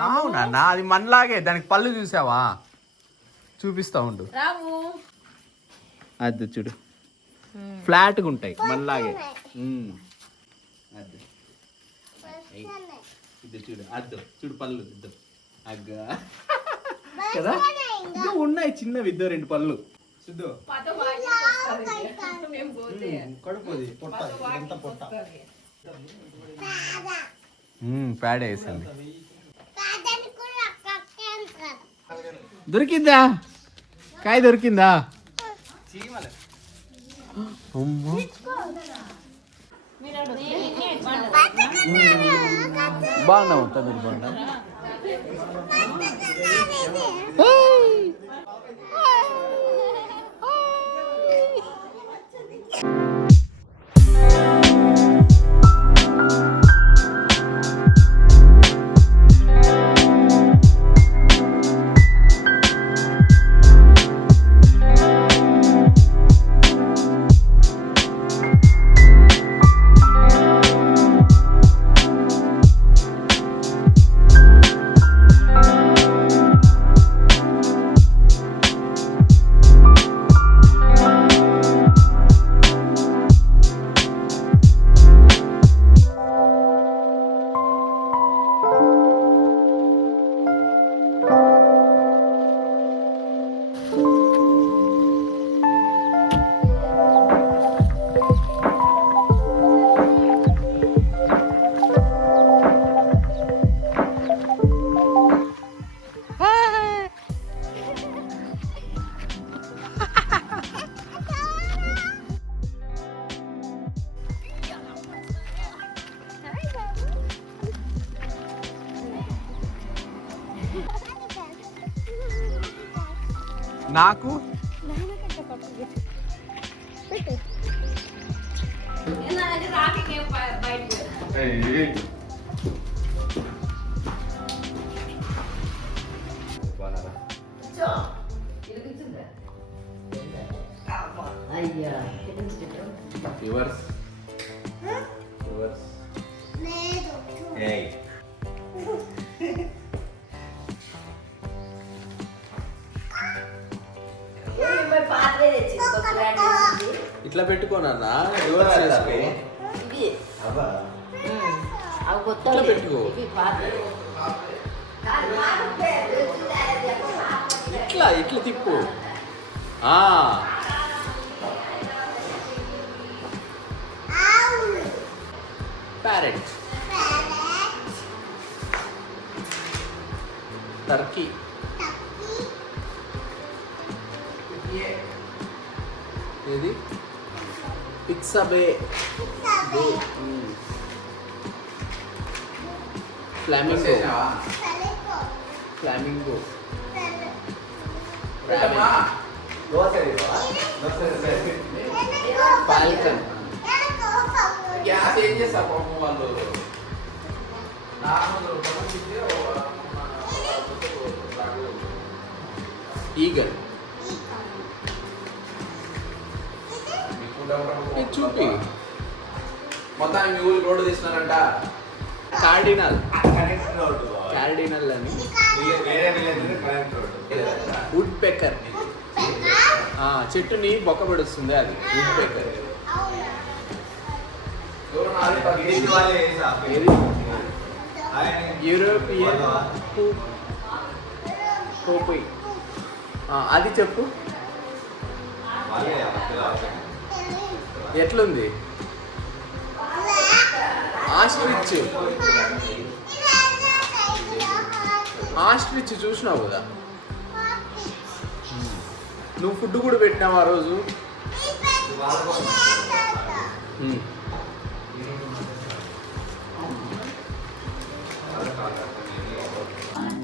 అవునా, అది మనలాగే. దానికి పళ్ళు చూసావా? చూపిస్తా ఉండు. అది చూడు, ఫ్లాట్గా ఉంటాయి మనలాగే. ఇది చూడు, అద్దు చూడు, పళ్ళు ఇద్దు అగ్గా కదా. ఇంకా ఉన్నాయి చిన్నవి, ఇద్దరు 2 పళ్ళు. ప్యాడ్ వేసింది. దొరికిందా? కాయ దొరికిందా? బాగున్నా ఉంటా మీరు బాగున్నా. నాకు రివర్స్ ఇట్లా పెట్టుకోనన్నా, రివర్స్ చేసుకో. ఇట్లా పెట్టుకో, ఇట్లా ఇట్లా తిప్పు. ప్యారెట్, టర్కీ, ఏది పిక్సాబే, ఫ్లామింగో, ఫ్లామింగో, ఫాల్కన్. గ్యాస్ ఏం చేస్తా పాపం వాళ్ళు. ఈగల్, చూపి మొత్తానికి మీ ఊరు రోడ్డు తీస్తున్నారంట. కార్డినల్, కార్డినల్ అని. వుడ్ పెకర్, చెట్టుని బొక్క పడుస్తుంది, అది వుడ్ పెకర్. యూరోపియన్ పోపీ, అది చెప్పు ఎట్లుంది. ఆస్ట్రిచ్, ఆస్ట్రిచ్ చూసినావు కదా నువ్వు. ఫుడ్ కూడా పెట్టినావు ఆ రోజు.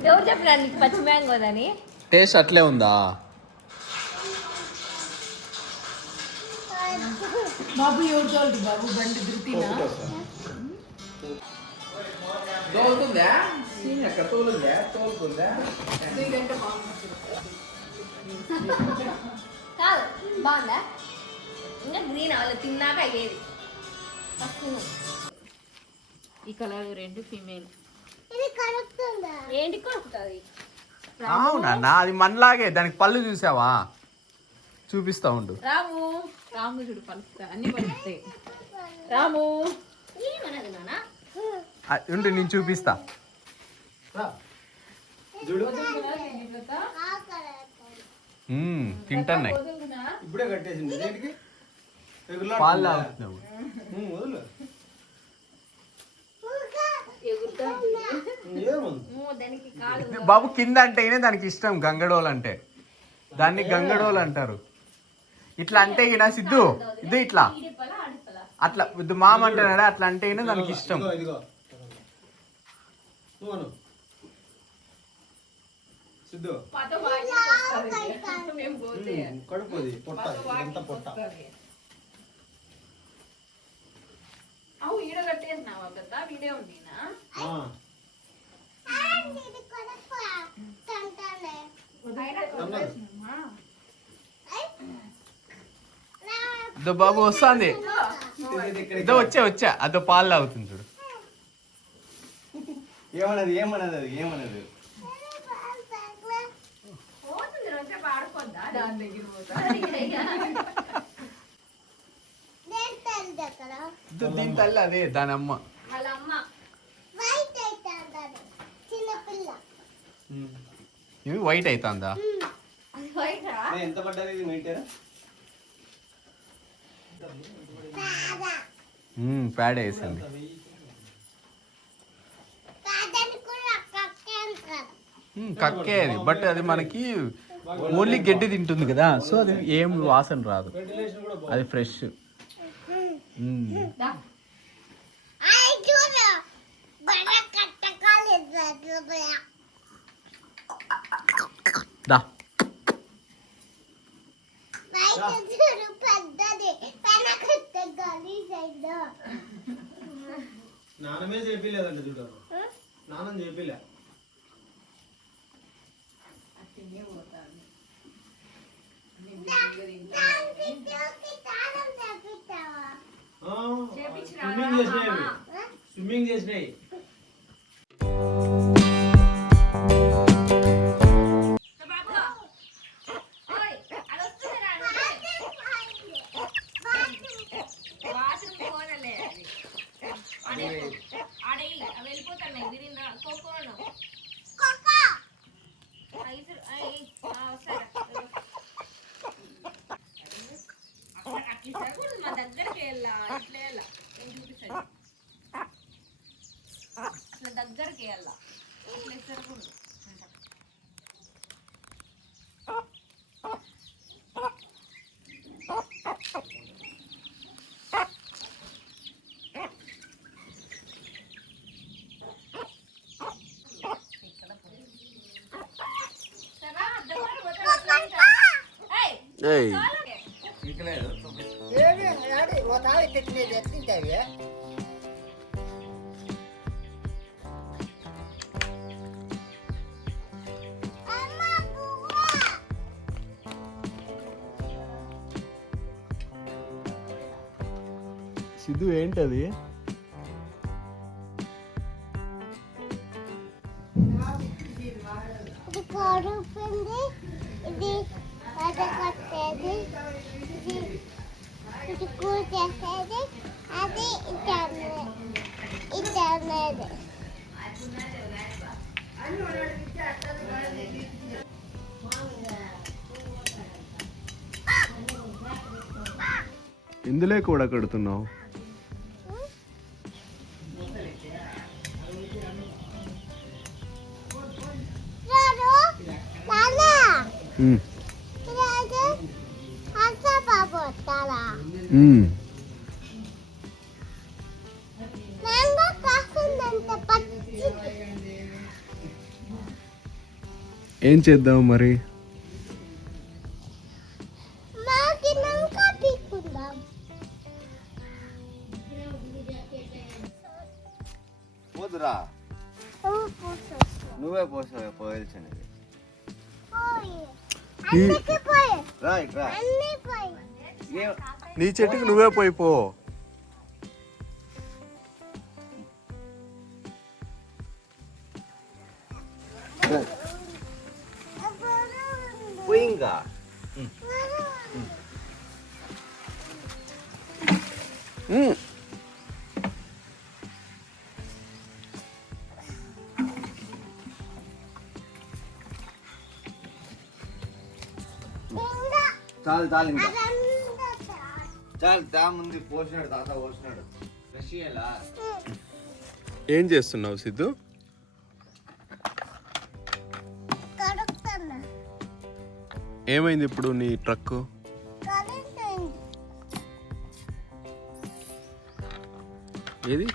ఎవరు చెప్పినా నీకు పచ్చి మ్యాంగోదని? టేస్ట్ అట్లే ఉందా? బాబు ఎవరు బాబు బండి ధృతినా? తోలుందా అక్కడ తోలుతుందా కాదు బాగుందా ఇంకా గ్రీన్ వాళ్ళు తిన్నాక అయ్యేది ఫస్ట్ ఈ కలర్ రెండు ఫీమేల్ ఏంటి కొడుకుతుంది అవునా అది మనలాగే దానికి పళ్ళు చూసావా చూపిస్తా ఉండు రాము రాము చూడు పలుకుతా అన్ని పలుకుతాయి రాము ఏమన్నది నానా ఉండు నేను చూపిస్తా తింటాన్నాయి ఇప్పుడే కట్టేసింది దేనికి పాలు తాగుతున్నావు వదులు దానికి కాలు బాబు కింద అంటేనే దానికి ఇష్టం గంగడోలు అంటే దాన్ని గంగడోలు అంటారు ఇట్లా అంటే ఈయన సిద్ధు ఇది ఇట్లా అట్లా ఇది మామ అంటున్నాడా అట్లా అంటే దానికి ఇష్టం ఇదిగో నువ్వు అను సిద్ధు కడుపుది పొట్ట ఎంత పొట్ట అవు ఈడ కట్టేసినావా పెద్ద వీడియో ఉందినా ఇదో బాబు వస్తుంది ఇదో వచ్చా అదో పాలు తాగుతుంది చూడు ఏమన్నది ఏమన్నది అది ఏమన్నది దీని తల్లి అదే దాని అమ్మ వాళ్ళ అమ్మ ఇవి వైట్ అవుతుందా ఎంత పడ్డది ఇది మెయింటైన్ ప్యాడ్ వేసింది కక్కే అది బట్ అది మనకి ఓన్లీ గడ్డి తింటుంది కదా సో అది ఏం వాసన రాదు అది ఫ్రెష్ దా నానమే చేపిలేదండి చూడు నానం చేపిలే స్విమ్మింగ్ చేసినాయి వెళ్ళిపోతున్నాయి విరిగిన కోకోను అట్లా మా దగ్గరికి వెళ్ళా ఇట్లా వెళ్ళా నేను చూపిస్తాను ఇట్లా దగ్గరికి వెళ్ళా ఇట్లా సరిపోదు సిద్ధు ఏంటది ఇది కొడుకుంది ఇది కట్టేది ఇది కూర చేసేది అది ఇటనేది ఇందులో కూడా కడుతున్నావు ఏం చేద్దాం మరి పోదురా నువ్వే పోసావు పోయాల్సింది రైట్ నీ చెట్టుకి నువ్వే పోయి పో. పోయింగా చాలు చాలు ఇంకా చాలు దా ముందు పోసినాడు తాత పోసినాడు ఫ్రెష్ చేయాలా ఏం చేస్తున్నావు సిద్ధు? ఏమైంది ఇప్పుడు నీ ట్రక్? ఏది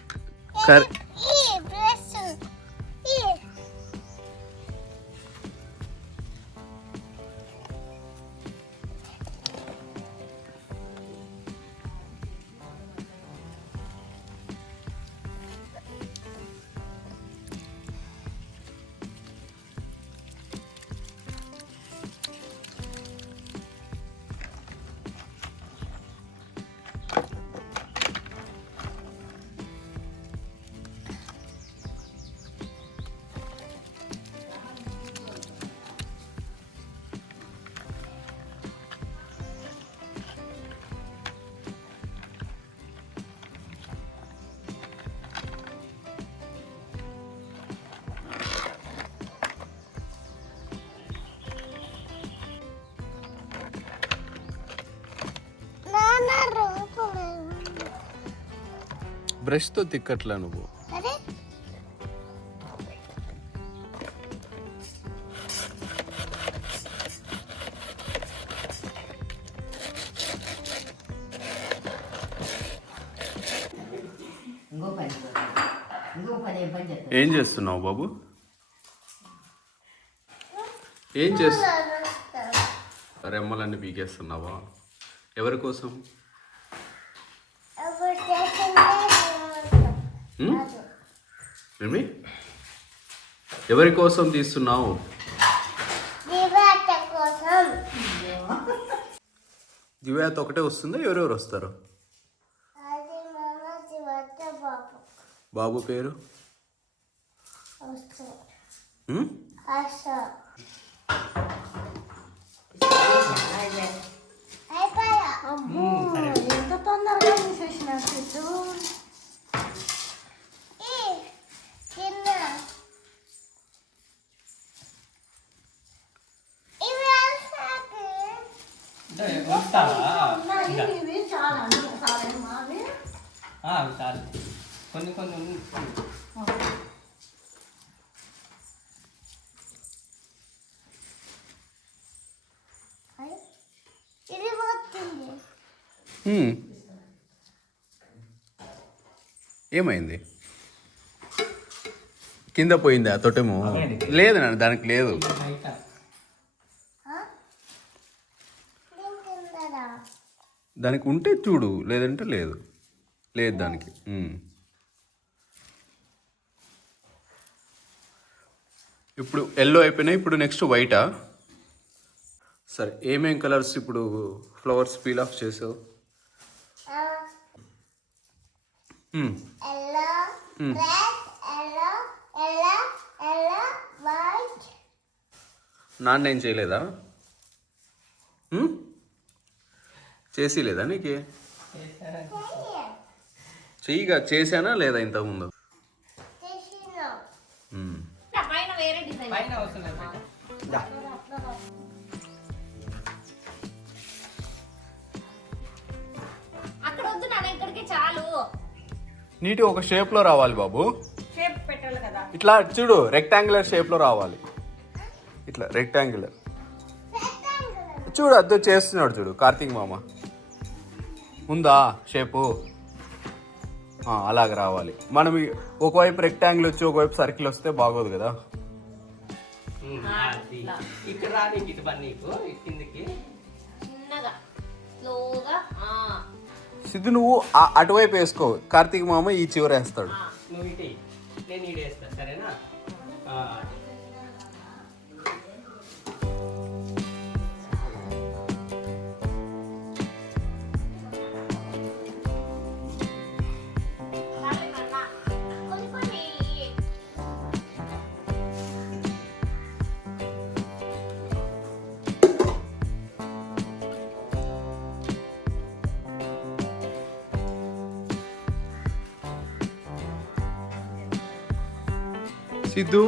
బ్రష్తో తిక్కట్లా నువ్వు? ఏం చేస్తున్నావు బాబు? ఏం చేస్తా రెమ్మలన్నీ పీకేస్తున్నావా? ఎవరి కోసం? ఏమి ఎవరి కోసం తీస్తున్నావు? దివ్యాత ఒకటే వస్తుందా? ఎవరెవరు వస్తారు? బాబు పేరు? ఎంత తొందరగా తీసేసిన సిద్ధు. చాలు కొన్ని కొన్ని ఏమైంది? కింద పోయిందా తొట్టెము? లేదు నాన్న, దానికి లేదు. దానికి ఉంటే చూడు, లేదంటే లేదు. లేదు దానికి. ఇప్పుడు ఎల్లో అయిపోయినాయి, ఇప్పుడు నెక్స్ట్ వైటా? సరే, ఏమేం కలర్స్ ఇప్పుడు ఫ్లవర్స్ పీల్ ఆఫ్ చేసావు? నాన్న ఏం చేయలేదా? చేసి లేదా నీకే? చెయ్యిగా చేశానా లేదా ఇంతకుముందు? నీటి ఒక షేప్ లో రావాలి బాబు. ఇట్లా చూడు, రెక్టాంగులర్ షేప్ లో రావాలి. ఇట్లా రెక్టాంగులర్ చూడు, అద్దు చేస్తున్నాడు చూడు కార్తీక్ మామ. ఉందా షేపు? అలాగ రావాలి. మనం ఒకవైపు రెక్టాంగిల్ వచ్చి ఒకవైపు సర్కిల్ వస్తే బాగోదు కదా. సిద్ధు నువ్వు అటువైపు వేసుకో, కార్తీక్ మామ ఈ చివర వేస్తాడు. సిద్ధు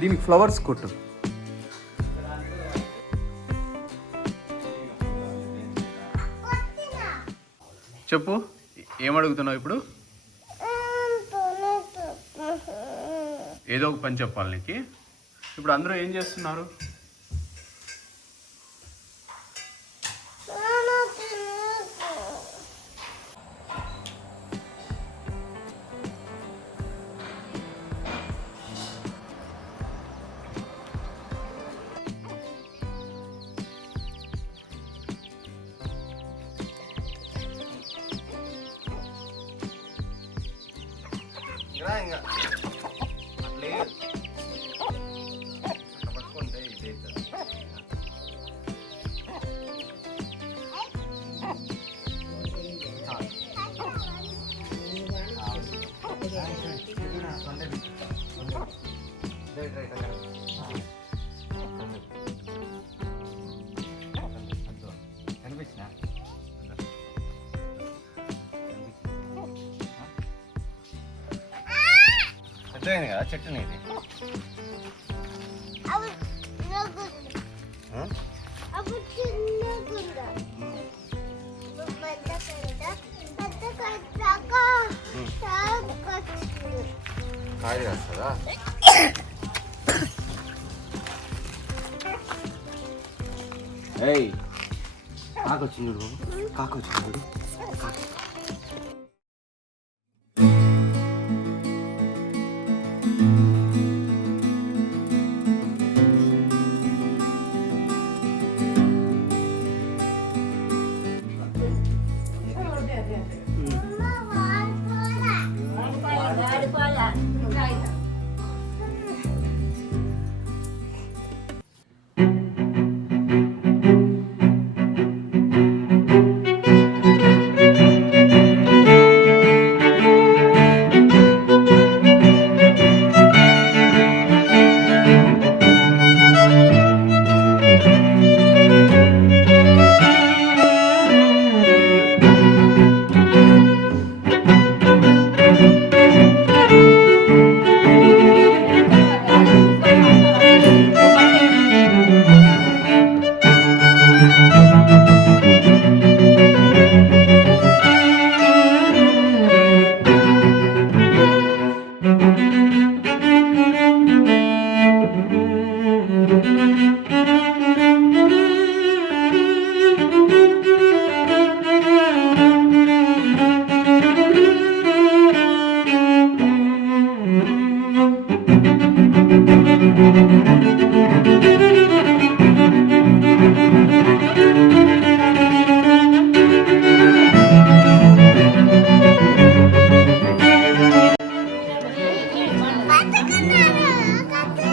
దీనికి ఫ్లవర్స్ కొట్టు. చెప్పు ఏమడుగుతున్నావు ఇప్పుడు? ఏదో ఒక పని చెప్పాలి నీకు. ఇప్పుడు అందరూ ఏం చేస్తున్నారు? ఇంకా అట్లే పట్టుకుంటే ఇదే కనిపించిన పెద్దగా కదా చెట్టు నీది. కాయలు కాస్తుందా? ఏయ్ కాకొచ్చింది చూడు, కాకొచ్చింది చూడు.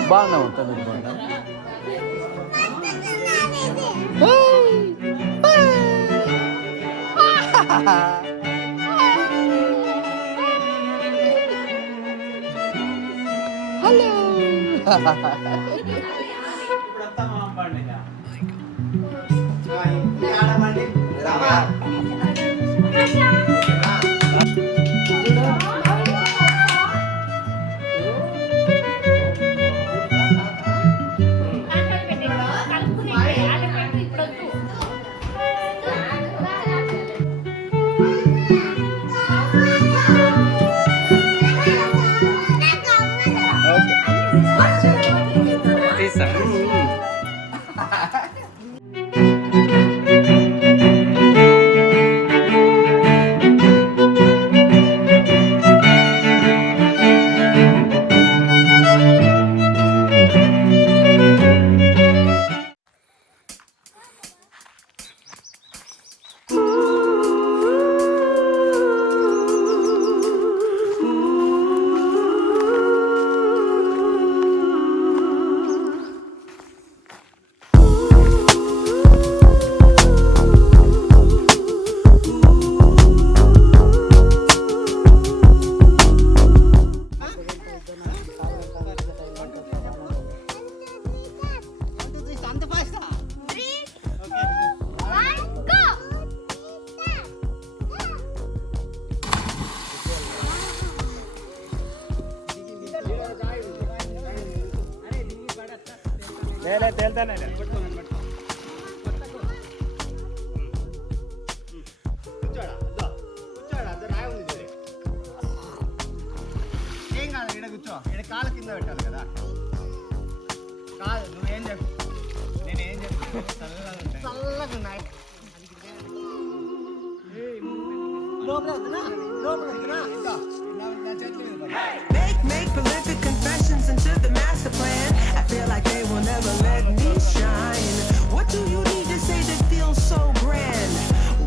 బాగానే ఉంటుంది బాగున్నా. హలో తీసా ఏం కాదు, ఇక్కడ కూర్చో. ఇక్కడ కాలు కింద పెట్టాలి కదా. కాదు, నువ్వేం చెప్పు, నేనేం చెప్పు. చల్లగా ఉన్నాయి. Make prolific confessions into the master plan. I feel like they will never let me shine. What do you need to say that feels so grand?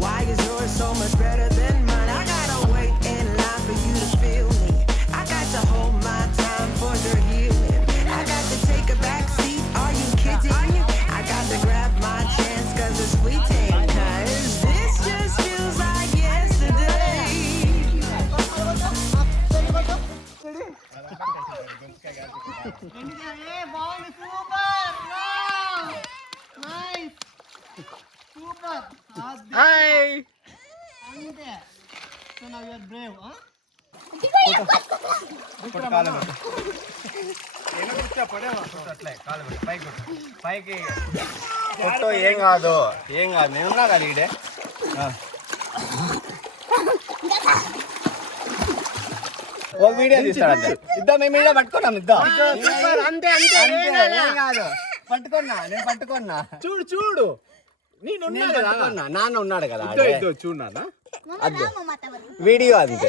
Why is yours so much better than mine? I gotta wait in line for you to feel me. I got to hold my time for the healing. I got to take a back seat. Are you kidding? I got to grab my chance 'cause it's fleeting. 'Cause this just feels like yesterday. Hi పైకి కొట్టు, ఏం కాదు, ఏం కాదు. నేనున్నా కదా ఈడే. ఓ video తీస్తాడు. ఇద్దాం, మేము ఈడ పట్టుకున్నాం. ఇద్దాం, అంతే అంతే, ఏం కాదు. పట్టుకున్నా, నేను పట్టుకున్నా. చూడు చూడు నేను పట్టుకున్నా, నాన్న ఉన్నాడు కదా. చూడు నాన్న అద్దు వీడియో అంతే.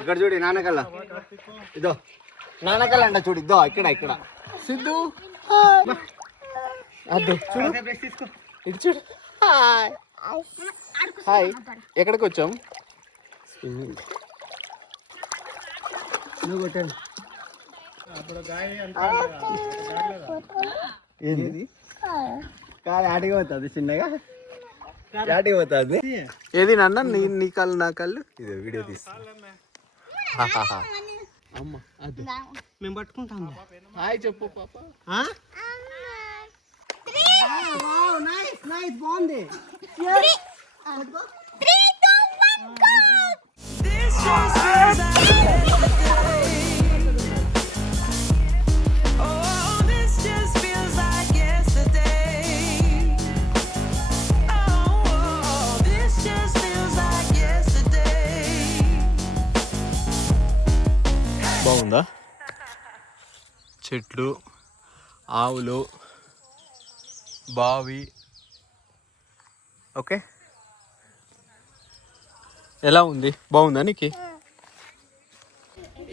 ఇక్కడ చూడు నాన్నకల్లా. ఇదో నాన్నకల్లా అంట చూడు. ఇద్దో ఇక్కడ ఇక్కడ సిద్ధు అద్దు చూడు ఇటు చూడు. హాయ్ హాయ్, ఎక్కడికి వచ్చాం? నువ్వు కొట్టండి. ఏంది కాదు, ఆడికి పోతుంది చిన్నగా, ఆడికి పోతుంది. ఏది నాన్న, నీ కళ్ళు నా కళ్ళు. ఇదే వీడియో తీస్తా. అమ్మ అది మేము పట్టుకుంటాం. హాయ్ చెప్పు పాప. బాగుంది. This just feels like yesterday. Oh, this just feels like yesterday. Oh, this just feels like yesterday. బాగుందా? చెట్లు, ఆవులు, బావి. ఓకే, ఎలా ఉంది? బాగుందా నీకు?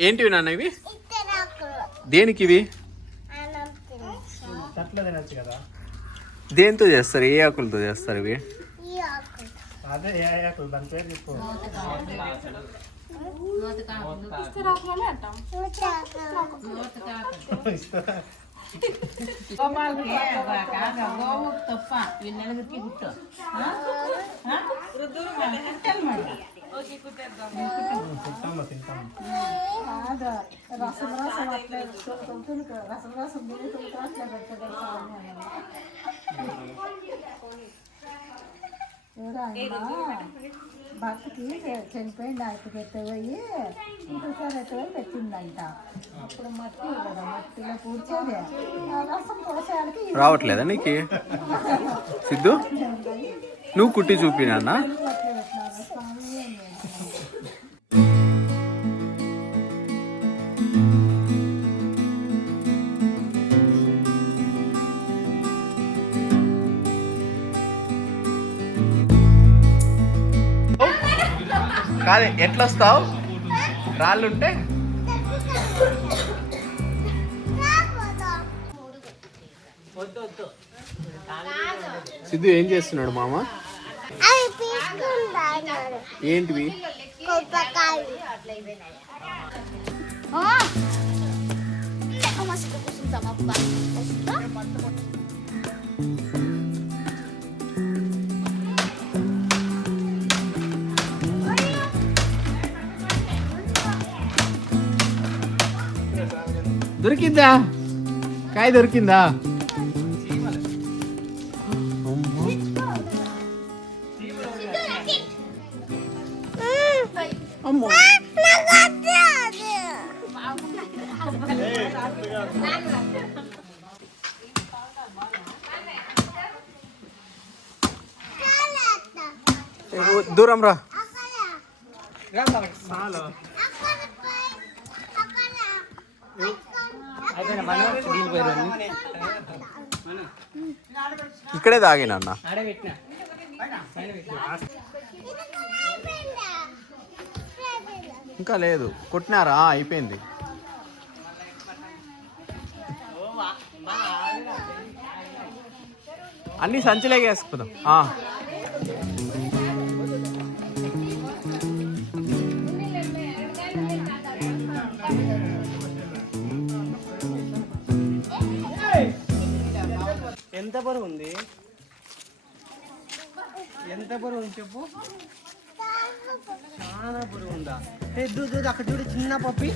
ఏంటివి నాన్న ఇవి? దేనికి ఇవి? దేంతో చేస్తారు? ఏ ఆకులతో చేస్తారు ఇవి? భర్తకి చనిపోయింది, ఆయన పెట్టబోయి ఇంకోసారి ఎత్తపోయి పెట్టిందంట. అప్పుడు మట్టి కదా, మట్టిలో కూర్చోది రసం పోసేయాలకి రావట్లేదా నీకు? సిద్ధు నువ్వు కుట్టి చూపినా? కాదు, ఎట్లా వస్తావు? రాళ్ళుంటే సిద్ధు ఏం చేస్తున్నాడు మామ? అవి తీసుకుంటారు. ఏంటివి? కొబ్బరికాయలు. దొరికిందా? కాయ దొరికిందా? అమ్మో, దూరం రా. ఇక్కడే తాగిన అన్న. ఇంకా లేదు, కొట్టినారా? అయిపోయింది. అన్ని సంచిలోకి వేసుకుందాం. ఎంత బరువు ఉంది? ఎంత బరువు ఉంది చెప్పు. చాలా బరువు ఉందా? అక్కడ చూడు చిన్న పప్పి.